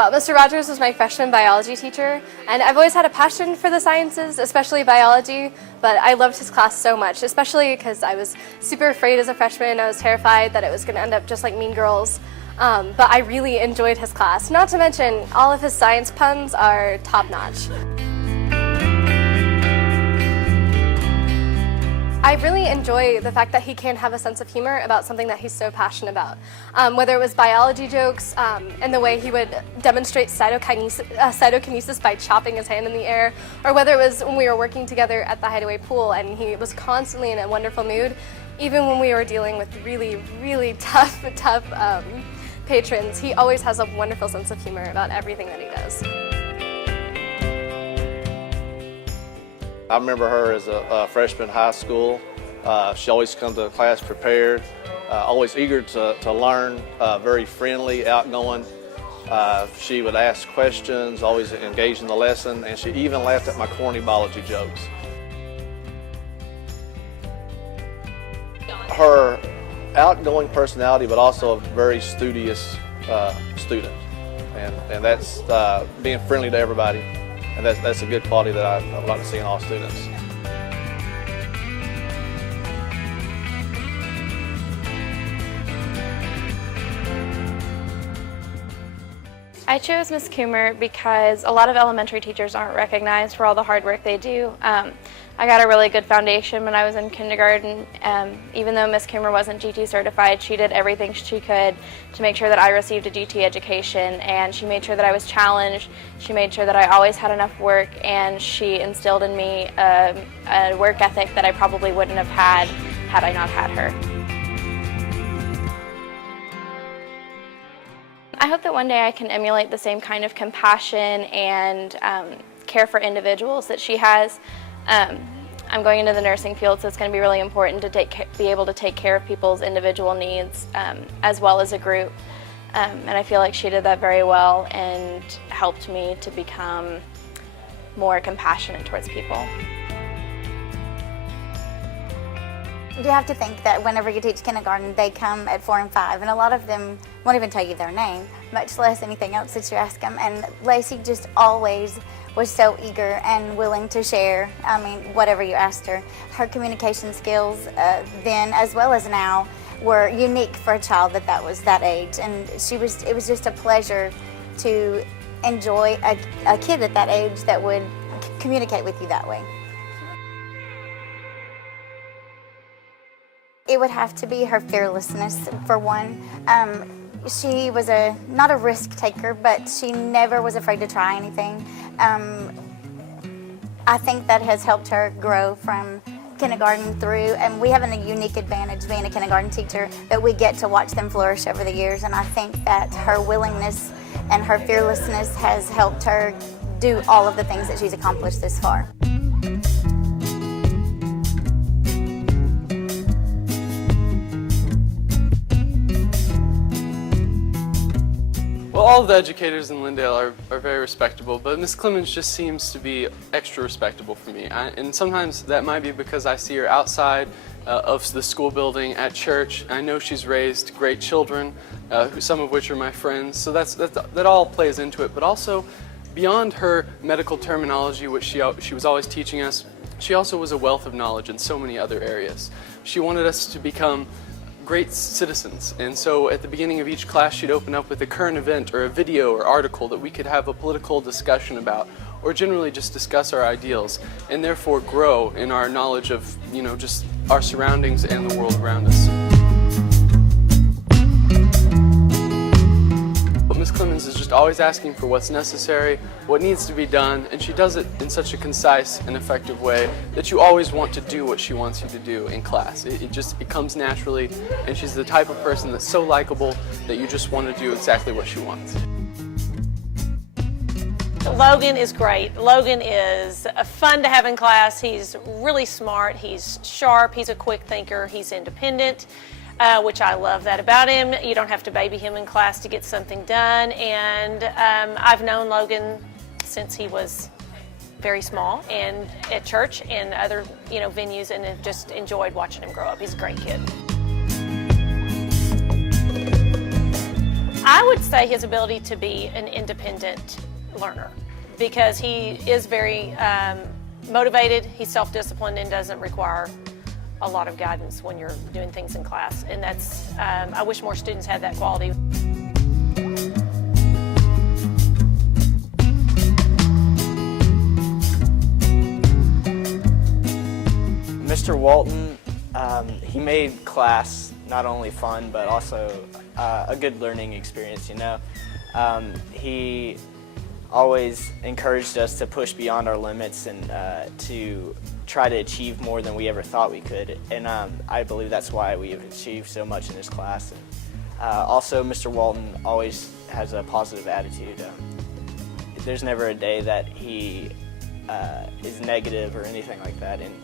Well, Mr. Rogers was my freshman biology teacher, and I've always had a passion for the sciences, especially biology, but I loved his class so much, especially because I was super afraid as a freshman. I was terrified that it was going to end up just like Mean Girls, but I really enjoyed his class. Not to mention, all of his science puns are top-notch. I really enjoy the fact that he can have a sense of humor about something that he's so passionate about. Whether it was biology jokes and the way he would demonstrate cytokinesis by chopping his hand in the air, or whether it was when we were working together at the Hideaway Pool and he was constantly in a wonderful mood, even when we were dealing with really, really tough patrons, he always has a wonderful sense of humor about everything that he does. I remember her as a freshman in high school. She always come to class prepared, always eager to learn, very friendly, outgoing. She would ask questions, always engaged in the lesson, and she even laughed at my corny biology jokes. Her outgoing personality, but also a very studious student, and that's being friendly to everybody. And that's a good quality that I'd like to see in all students. I chose Ms. Coomer because a lot of elementary teachers aren't recognized for all the hard work they do. I got a really good foundation when I was in kindergarten. Even though Ms. Coomer wasn't GT certified, she did everything she could to make sure that I received a GT education, and she made sure that I was challenged. She made sure that I always had enough work, and she instilled in me a work ethic that I probably wouldn't have had I not had her. I hope that one day I can emulate the same kind of compassion and care for individuals that she has. I'm going into the nursing field, so it's going to be really important to be able to take care of people's individual needs as well as a group. And I feel like she did that very well and helped me to become more compassionate towards people. You have to think that whenever you teach kindergarten, they come at 4 and 5, and a lot of them won't even tell you their name, much less anything else that you ask them. And Lacey just always was so eager and willing to share, whatever you asked her. Her communication skills then as well as now were unique for a child that was that age, and it was just a pleasure to enjoy a kid at that age that would communicate with you that way. It would have to be her fearlessness, for one. She was not a risk taker, but she never was afraid to try anything. I think that has helped her grow from kindergarten through, and we have a unique advantage being a kindergarten teacher that we get to watch them flourish over the years, and I think that her willingness and her fearlessness has helped her do all of the things that she's accomplished this far. Well, all of the educators in Lindale are very respectable, but Ms. Clemens just seems to be extra respectable for me. And sometimes that might be because I see her outside of the school building, at church. I know she's raised great children, some of which are my friends, so that all plays into it. But also, beyond her medical terminology, which she was always teaching us, she also was a wealth of knowledge in so many other areas. She wanted us to become great citizens, and so at the beginning of each class she'd open up with a current event or a video or article that we could have a political discussion about, or generally just discuss our ideals and therefore grow in our knowledge of, just our surroundings and the world around us. But Ms. Clemens is just always asking for what's necessary, what needs to be done, and she does it in such a concise and effective way that you always want to do what she wants you to do in class. It comes naturally, and she's the type of person that's so likable that you just want to do exactly what she wants. Logan is great. Logan is fun to have in class. He's really smart, he's sharp, he's a quick thinker, he's independent. Which I love that about him. You don't have to baby him in class to get something done, and I've known Logan since he was very small, and at church and other venues, and have just enjoyed watching him grow up. He's a great kid. I would say his ability to be an independent learner, because he is very motivated, he's self-disciplined, and doesn't require a lot of guidance when you're doing things in class. And that's, I wish more students had that quality. Mr. Walton, he made class not only fun, but also a good learning experience, you know. He always encouraged us to push beyond our limits and to try to achieve more than we ever thought we could. And I believe that's why we have achieved so much in this class. And, also, Mr. Walton always has a positive attitude. There's never a day that he is negative or anything like that. And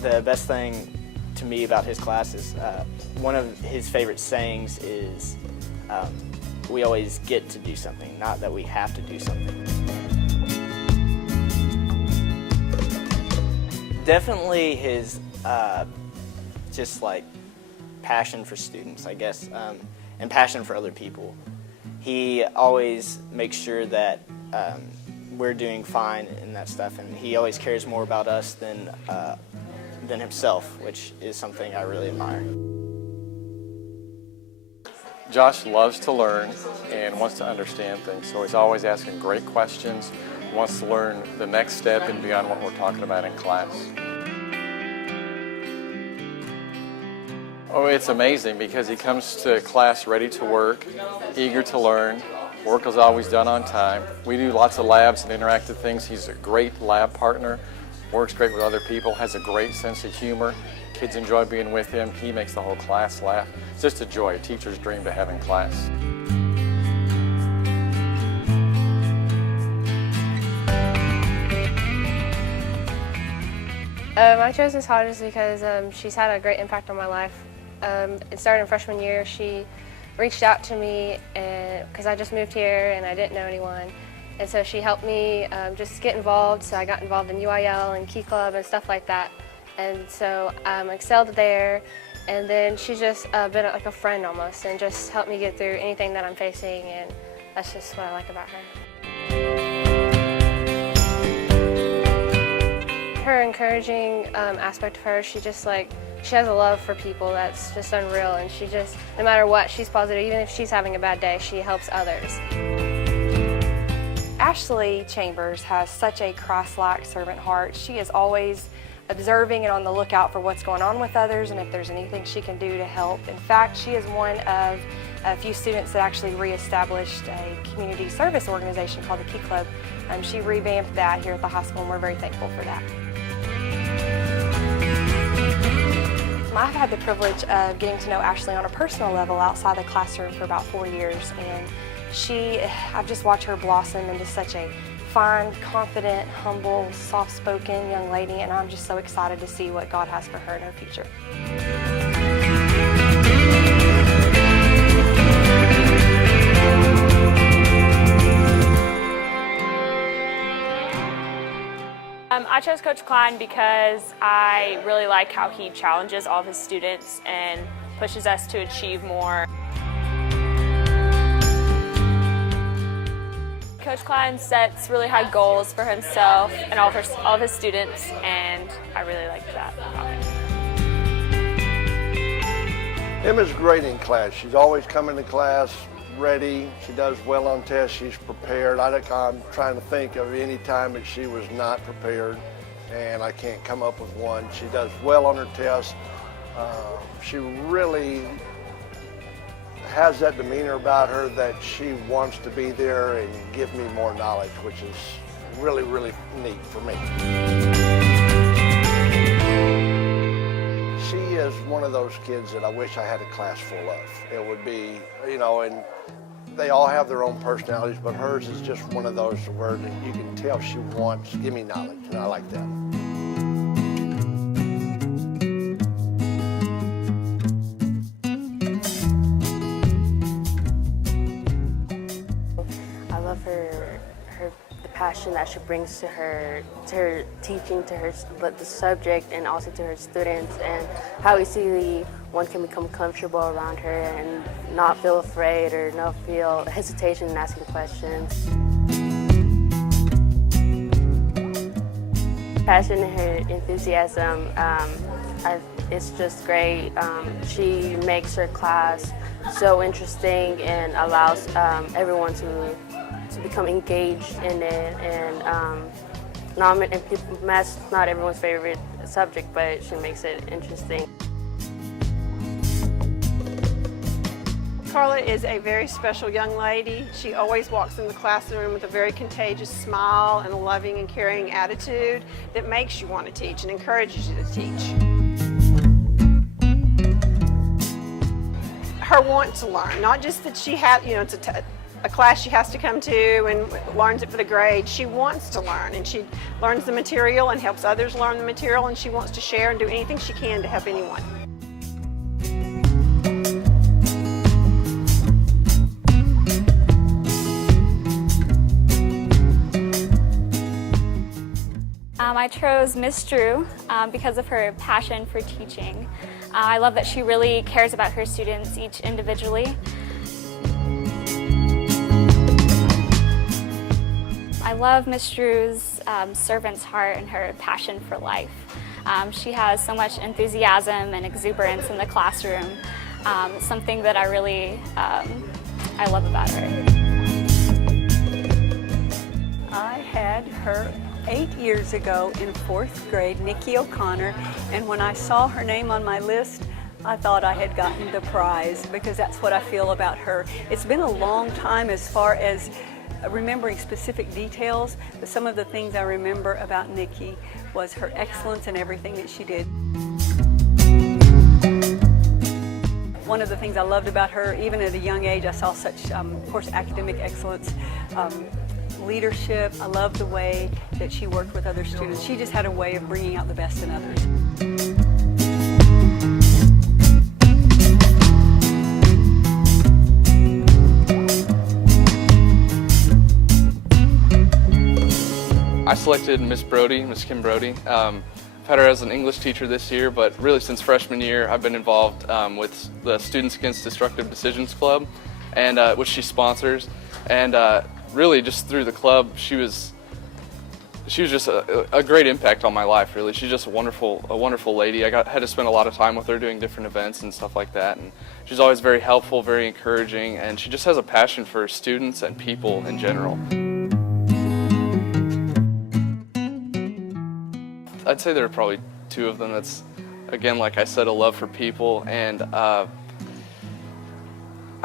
the best thing to me about his class is one of his favorite sayings is, we always get to do something, not that we have to do something. Definitely his just like passion for students, I guess, and passion for other people. He always makes sure that we're doing fine and that stuff, and he always cares more about us than himself, which is something I really admire. Josh loves to learn and wants to understand things, so he's always asking great questions, wants to learn the next step and beyond what we're talking about in class. Oh, it's amazing because he comes to class ready to work, eager to learn. Work is always done on time. We do lots of labs and interactive things. He's a great lab partner, works great with other people, has a great sense of humor. Kids enjoy being with him. He makes the whole class laugh. It's just a joy, a teacher's dream to have in class. I chose Ms. Hodges because she's had a great impact on my life. It started in freshman year. She reached out to me because I just moved here and I didn't know anyone. And so she helped me just get involved. So I got involved in UIL and Key Club and stuff like that. And so I excelled there. And then she's just been like a friend almost and just helped me get through anything that I'm facing. And that's just what I like about her. Her encouraging aspect of her, she has a love for people that's just unreal, and she just, no matter what, she's positive. Even if she's having a bad day, she helps others. Ashley Chambers has such a Christ-like servant heart. She is always observing and on the lookout for what's going on with others and if there's anything she can do to help. In fact, she is one of a few students that actually reestablished a community service organization called the Key Club. She revamped that here at the high school, and we're very thankful for that. I've had the privilege of getting to know Ashley on a personal level outside the classroom for about 4 years, and I've just watched her blossom into such a fine, confident, humble, soft-spoken young lady, and I'm just so excited to see what God has for her in her future. I chose Coach Klein because I really like how he challenges all of his students and pushes us to achieve more. Coach Klein sets really high goals for himself and all of his students, and I really like that about him. Emma's great in class. She's always coming to class ready. She does well on tests. She's prepared. I'm trying to think of any time that she was not prepared, and I can't come up with one. She does well on her tests. She really has that demeanor about her that she wants to be there and give me more knowledge, which is really, really neat for me. She is one of those kids that I wish I had a class full of. It would be, and they all have their own personalities, but hers is just one of those where you can tell she wants, give me knowledge, and I like that. I love the passion passion that she brings to her teaching, to the subject, and also to her students, and how easily one can become comfortable around her and not feel afraid or not feel hesitation in asking questions. Passion and her enthusiasm, it's just great. She makes her class so interesting and allows everyone to become engaged in it, and math's not everyone's favorite subject, but she makes it interesting. Carla is a very special young lady. She always walks in the classroom with a very contagious smile and a loving and caring attitude that makes you want to teach and encourages you to teach. Her want to learn, not just that she has, it's a class she has to come to and learns it for the grade. She wants to learn, and she learns the material and helps others learn the material, and she wants to share and do anything she can to help anyone. I chose Miss Drew because of her passion for teaching. I love that she really cares about her students each individually. I love Miss Drew's servant's heart and her passion for life. She has so much enthusiasm and exuberance in the classroom. It's something that I really I love about her. I had her 8 years ago in 4th grade, Nikki O'Connor, and when I saw her name on my list, I thought I had gotten the prize, because that's what I feel about her. It's been a long time as far as remembering specific details, but some of the things I remember about Nikki was her excellence in everything that she did. One of the things I loved about her, even at a young age, I saw such, of course, academic excellence, leadership. I loved the way that she worked with other students. She just had a way of bringing out the best in others. I selected Miss Brody, Miss Kim Brody. I've had her as an English teacher this year, but really since freshman year I've been involved with the Students Against Destructive Decisions Club, and which she sponsors. And really just through the club, she was just a great impact on my life, really. She's just a wonderful lady. I had to spend a lot of time with her doing different events and stuff like that, and she's always very helpful, very encouraging, and she just has a passion for students and people in general. I'd say there are probably two of them. That's, again, like I said, a love for people, and I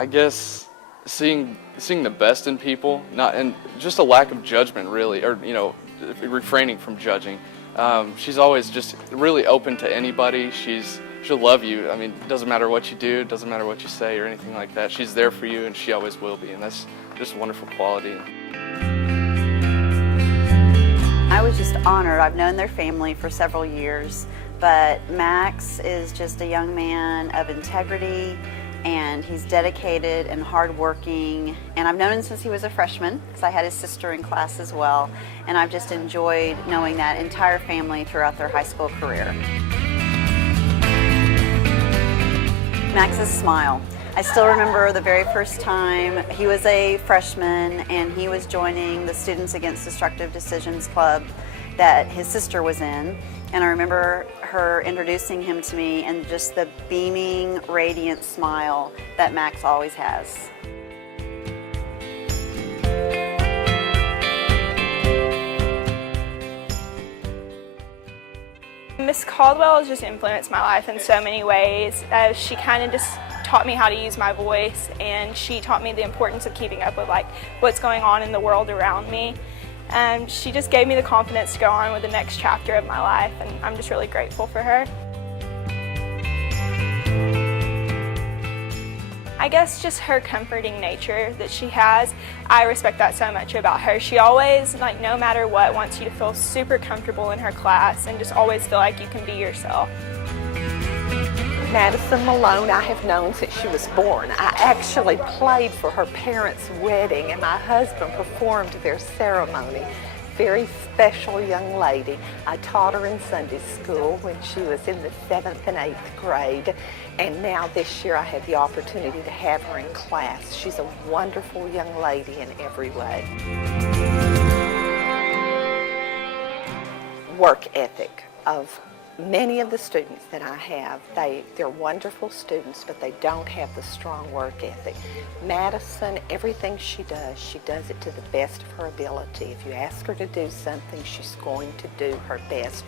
guess seeing the best in people, and just a lack of judgment, really, or refraining from judging. She's always just really open to anybody. She'll love you. I mean, it doesn't matter what you do, it doesn't matter what you say or anything like that. She's there for you, and she always will be, and that's just a wonderful quality. I was just honored. I've known their family for several years, but Max is just a young man of integrity, and he's dedicated and hardworking, and I've known him since he was a freshman, because I had his sister in class as well, and I've just enjoyed knowing that entire family throughout their high school career. Max's smile. I still remember the very first time he was a freshman and he was joining the Students Against Destructive Decisions Club that his sister was in. And I remember her introducing him to me and just the beaming, radiant smile that Max always has. Miss Caldwell has just influenced my life in so many ways. She kind of just taught me how to use my voice, and she taught me the importance of keeping up with what's going on in the world around me. And she just gave me the confidence to go on with the next chapter of my life, and I'm just really grateful for her. I guess just her comforting nature that she has, I respect that so much about her. She always, no matter what, wants you to feel super comfortable in her class and just always feel like you can be yourself. Madison Malone I have known since she was born. I actually played for her parents' wedding, and my husband performed their ceremony. very special young lady. I taught her in Sunday school when she was in the 7th and 8th grade, and now this year I had the opportunity to have her in class. She's a wonderful young lady in every way. Work ethic of many of the students that I have, they're wonderful students, but they don't have the strong work ethic. Madison, everything she does it to the best of her ability. If you ask her to do something, she's going to do her best.